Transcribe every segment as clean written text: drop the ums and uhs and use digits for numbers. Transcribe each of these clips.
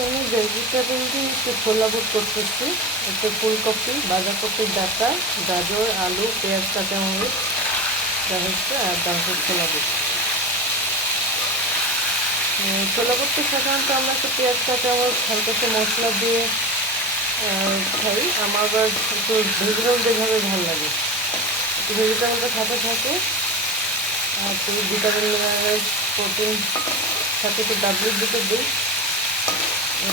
আমি ভেজিটেবল দিয়ে একটু ছোলা বুট করতেছি। একটু ফুলকপি, বাঁধাকপির ডাঁটা, গাজর, আলু, পেঁয়াজ, কাঁচামরিচ দেওয়া হচ্ছে আর দেওয়া হচ্ছে ছোলা বুট। ছোলা বুটটা সাধারণত আমরা একটু পেঁয়াজ, কাঁচামরিচ, হালকা একটু মশলা দিয়ে খাই। আমার আবার একটু ভেজিটেবল যেভাবে ভালো লাগে, একটু ভেজিটেবলটা সাথে থাকে আর একটু ভিটামিন, মিনারেলস, প্রোটিন সাথে একটু ডাব্লিউ দিতে দিই,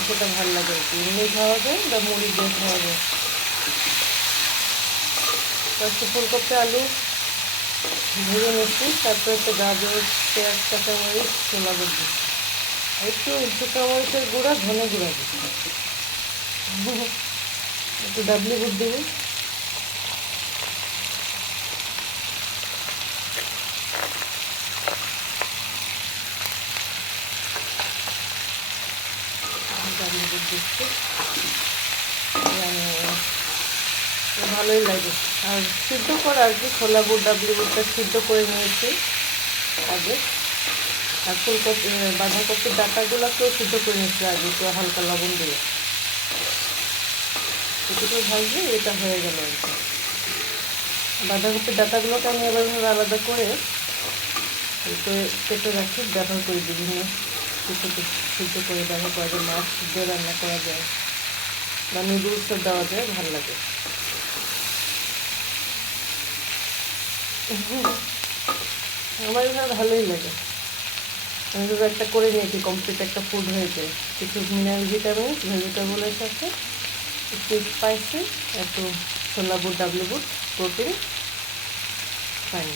সেটা ভালো লাগে আর কি। এমনি খাওয়া যায় বা মুড়ি দিয়ে খাওয়া যায়। ফার্স্টে ফুলকপি, আলু ভেজে নিচ্ছি, তারপরে একটু গাজর, পেঁয়াজ, কাঁচামরিচ, ছোলা বুট দিচ্ছি, একটু শুকনো মরিচের গুঁড়া, ধনে গুঁড়া দিচ্ছি, একটু ডাবলি বুট দিব। ডাবলি বুট দিচ্ছি, ভালোই লাগে। আর সিদ্ধ করা আর কি, ছোলা বুট ডাবলি বুটটা সিদ্ধ করে নিয়েছি আগে। আর ফুলকপি, বাঁধাকপির ডাঁটাগুলোকেও সিদ্ধ করে নিয়েছি আগে একটু হালকা লবণ দিয়ে। একটু ভাজলে এটা হয়ে গেল আর কি। বাঁধাকপির ডাঁটাগুলোকে আমি এবার আলাদা করে কেটে রাখি, ব্যবহার করি বিভিন্ন কিছুতে সিদ্ধ করে ব্যবহার করা যায়, মাছ দিয়ে রান্না করা যায় বা নুডলসও দেওয়া যায়, ভালো লাগে। আমার এখানে ভালোই লাগে। আমি তো একটা করে নিয়েছি, কমপ্লিট একটা ফুড হয়েছে। কিছু মিনারেল ভিটামিন ভেজিটেবলের সাথে একটু স্পাইসি, একটু ছোলা বুট ডাবলি বুট, প্রোটিন, পানি।